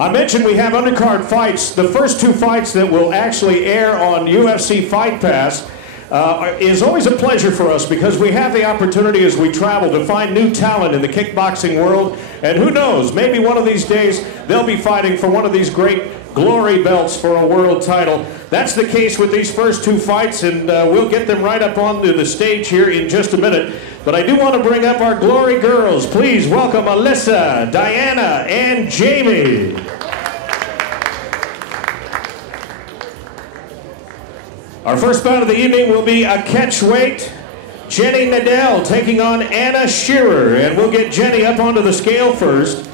I mentioned we have undercard fights. The first two fights that will actually air on UFC FIGHT PASS is always a pleasure for us because we have the opportunity as we travel to find new talent in the kickboxing world. And who knows, maybe one of these days they'll be fighting for one of these great glory belts for a world title. That's the case with these first two fights, and we'll get them right up onto the stage here in just a minute. But I do want to bring up our glory girls. Please welcome Alyssa, Diana, and Jamie. Our first bout of the evening will be a catch weight. Jenny Liddell taking on Anna Shearer, and we'll get Jenny up onto the scale first.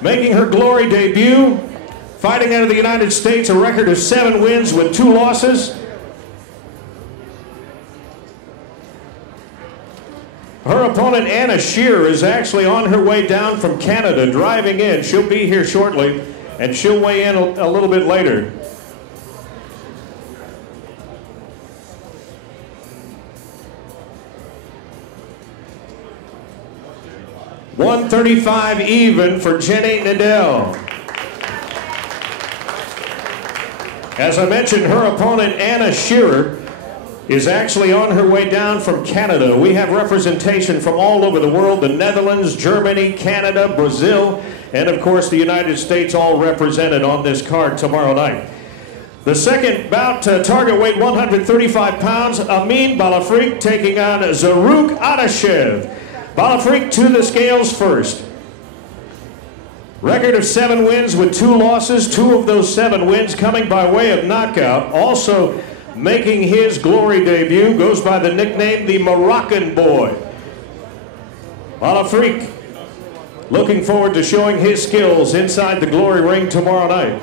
Making her glory debut, fighting out of the United States, a record of 7 wins with 2 losses. Her opponent, Anna Shearer, is actually on her way down from Canada, driving in. She'll be here shortly, and she'll weigh in a little bit later. $135 even for Jenny Liddell. As I mentioned, her opponent, Anna Shearer, is actually on her way down from Canada. We have representation from all over the world: the Netherlands, Germany, Canada, Brazil, and of course the United States, all represented on this card tomorrow night. The second bout, target weight 135 pounds, Amin Balafrique taking on Zaruk Adashev. Balafrique to the scales first. Record of 7 wins with 2 losses. 2 of those 7 wins coming by way of knockout. Also making his glory debut, goes by the nickname the Moroccan Boy. Balafrique looking forward to showing his skills inside the glory ring tomorrow night.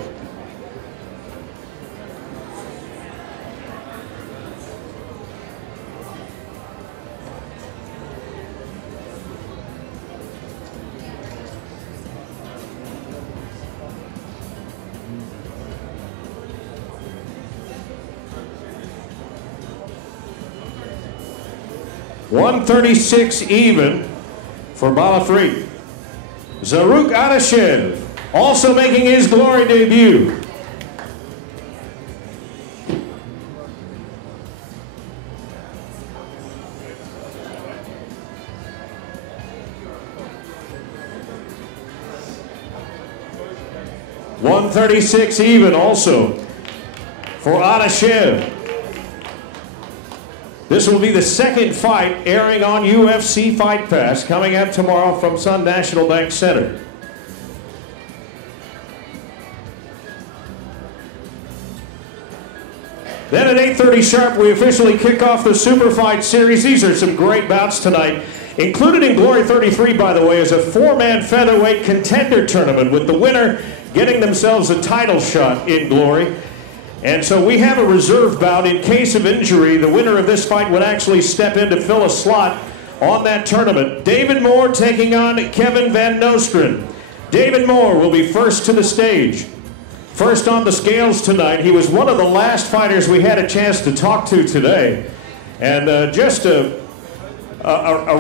$136 even for Balafrique. Zaruk Adashev also making his glory debut. $136 even also for Adashev. This will be the second fight airing on UFC FIGHT PASS, coming up tomorrow from Sun National Bank Center. Then at 8:30 sharp, we officially kick off the SuperFight Series. These are some great bouts tonight. Included in Glory 33, by the way, is a 4-man featherweight contender tournament, with the winner getting themselves a title shot in Glory. And so we have a reserve bout in case of injury. The winner of this fight would actually step in to fill a slot on that tournament. David Moore taking on Kevin Van Nostrand. David Moore will be first to the stage. First on the scales tonight. He was one of the last fighters we had a chance to talk to today. And just a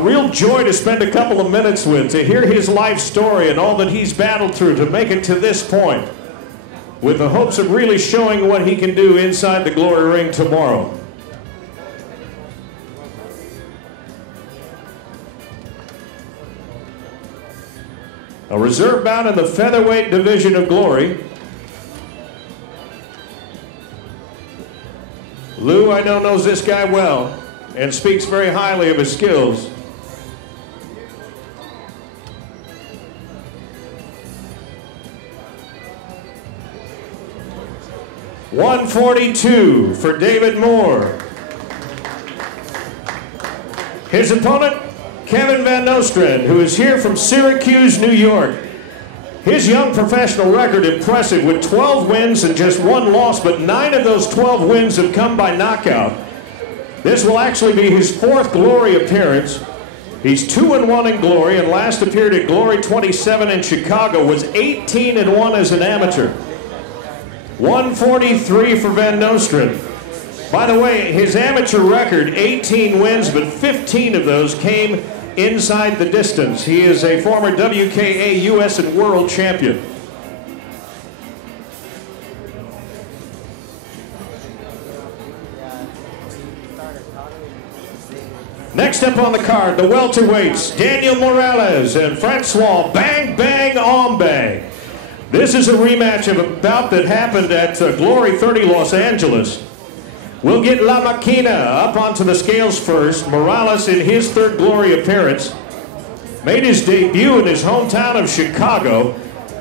real joy to spend a couple of minutes with, to hear his life story and all that he's battled through to make it to this point, with the hopes of really showing what he can do inside the glory ring tomorrow. A reserve bout in the featherweight division of Glory. Lou, I know, knows this guy well and speaks very highly of his skills. $142 for David Moore. His opponent, Kevin Van Nostrand, who is here from Syracuse, New York. His young professional record impressive, with 12 wins and just 1 loss, but 9 of those 12 wins have come by knockout. This will actually be his 4th Glory appearance. He's 2-1 in Glory, and last appeared at Glory 27 in Chicago, was 18-1 as an amateur. 143 for Van Nostrand. By the way, his amateur record, 18 wins, but 15 of those came inside the distance. He is a former WKA US and World Champion. Next up on the card, the welterweights, Daniel Morales and Francois Bang Bang Ombe. This is a rematch of a bout that happened at Glory 30 Los Angeles. We'll get LaBikina up onto the scales first. Morales, in his third Glory appearance, made his debut in his hometown of Chicago,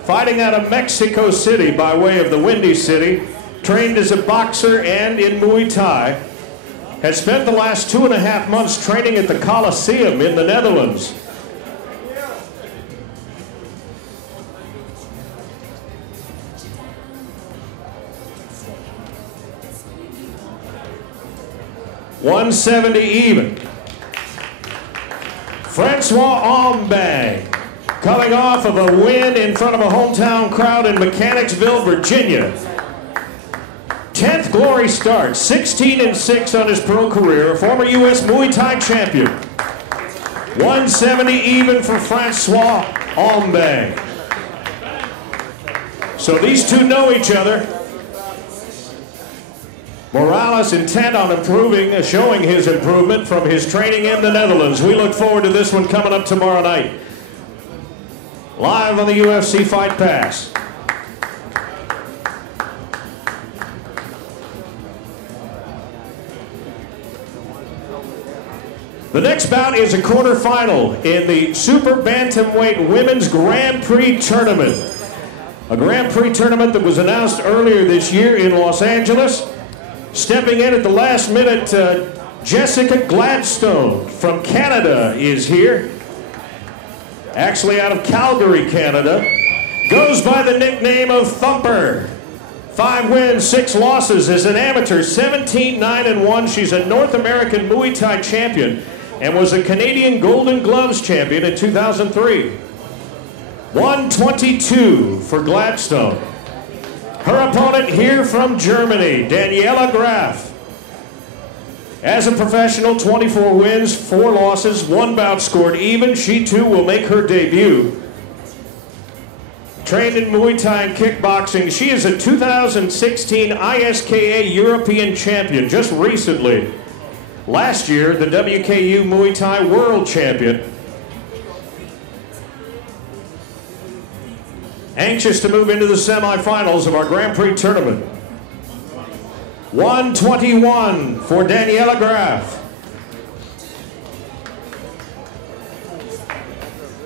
fighting out of Mexico City by way of the Windy City, trained as a boxer and in Muay Thai, had spent the last 2.5 months training at the Coliseum in the Netherlands. $170 even. Francois Ombe, coming off of a win in front of a hometown crowd in Mechanicsville, Virginia. 10th Glory start, 16-6 on his pro career, a former U.S. Muay Thai champion. 170 even for Francois Ombe. So these two know each other. Morales intent on improving, showing his improvement from his training in the Netherlands. We look forward to this one coming up tomorrow night. Live on the UFC Fight Pass. The next bout is a quarterfinal in the Super Bantamweight Women's Grand Prix Tournament. A Grand Prix tournament that was announced earlier this year in Los Angeles. Stepping in at the last minute, Jessica Gladstone from Canada is here. Actually out of Calgary, Canada. Goes by the nickname of Thumper. 5 wins, 6 losses as an amateur, 17-9-1. She's a North American Muay Thai champion and was a Canadian Golden Gloves champion in 2003. 122 for Gladstone. Her opponent here from Germany, Daniela Graf. As a professional, 24 wins, 4 losses, 1 bout scored even. She too will make her debut. Trained in Muay Thai and kickboxing. She is a 2016 ISKA European champion just recently. Last year, the WKU Muay Thai World Champion. Anxious to move into the semifinals of our Grand Prix tournament. 121 for Daniela Graf.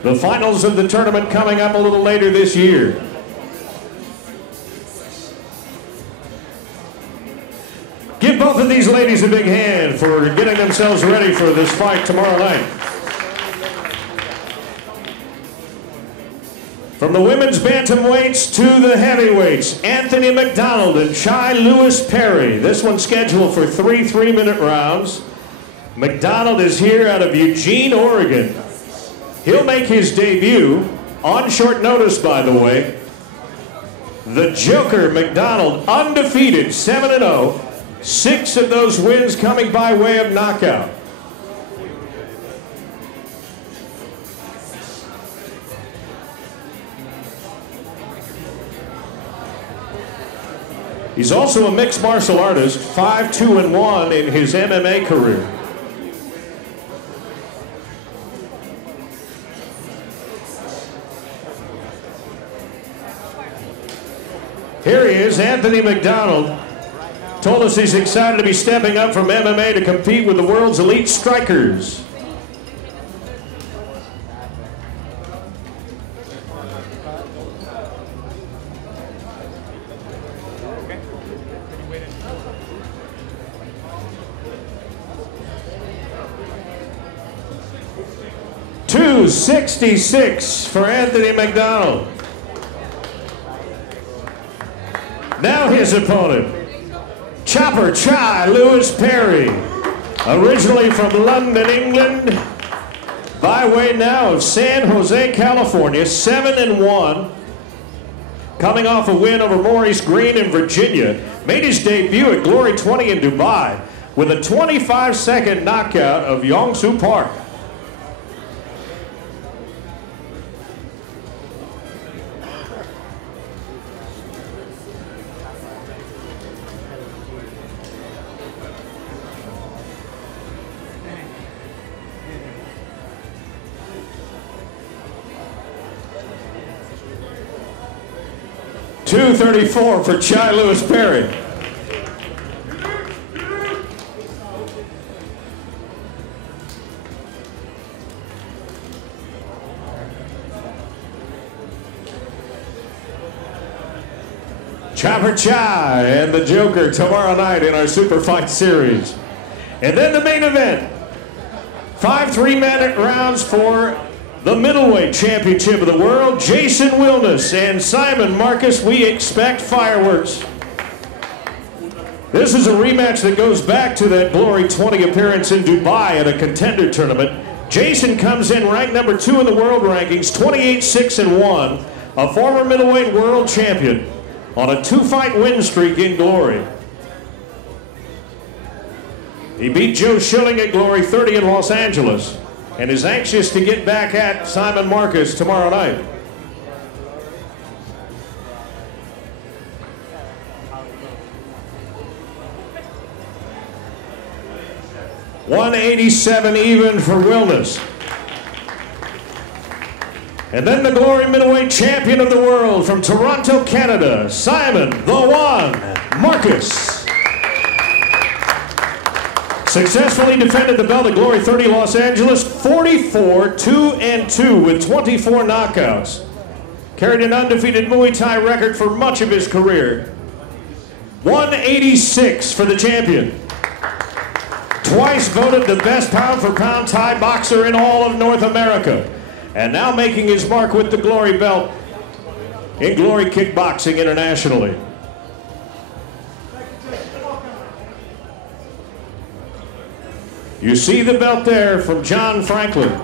The finals of the tournament coming up a little later this year. Give both of these ladies a big hand for getting themselves ready for this fight tomorrow night. From the women's bantamweights to the heavyweights, Anthony McDonald and Chai Lewis Perry. This one's scheduled for 3 3-minute rounds. McDonald is here out of Eugene, Oregon. He'll make his debut on short notice, by the way. The Joker McDonald, undefeated, 7-0. 6 of those wins coming by way of knockout. He's also a mixed martial artist, 5-2-1 in his MMA career. Here he is, Anthony McDonald. Told us he's excited to be stepping up from MMA to compete with the world's elite strikers. $266 for Anthony McDonald. Now his opponent, Chopper Chai Lewis Perry, originally from London, England, by way now of San Jose, California, 7-1, coming off a win over Maurice Green in Virginia, made his debut at Glory 20 in Dubai with a 25-second knockout of Yong Soo Park. 234 for Chai Lewis Perry. Chopper Chai and the Joker tomorrow night in our SuperFight Series. And then the main event. 5 3-minute rounds for the middleweight championship of the world. Jason Wilness and Simon Marcus. We expect fireworks. This is a rematch that goes back to that Glory 20 appearance in Dubai at a contender tournament. Jason comes in ranked number 2 in the world rankings, 28-6-1, a former middleweight world champion on a 2-fight win streak in Glory. He beat Joe Schilling at Glory 30 in Los Angeles and is anxious to get back at Simon Marcus tomorrow night. $187 even for Wilness. And then the Glory middleweight champion of the world from Toronto, Canada, Simon the One Marcus. Successfully defended the belt at Glory 30 Los Angeles, 44-2-2 with 24 knockouts. Carried an undefeated Muay Thai record for much of his career. 186 for the champion. Twice voted the best pound-for-pound Thai boxer in all of North America. And now making his mark with the Glory belt in Glory Kickboxing internationally. You see the belt there from John Franklin.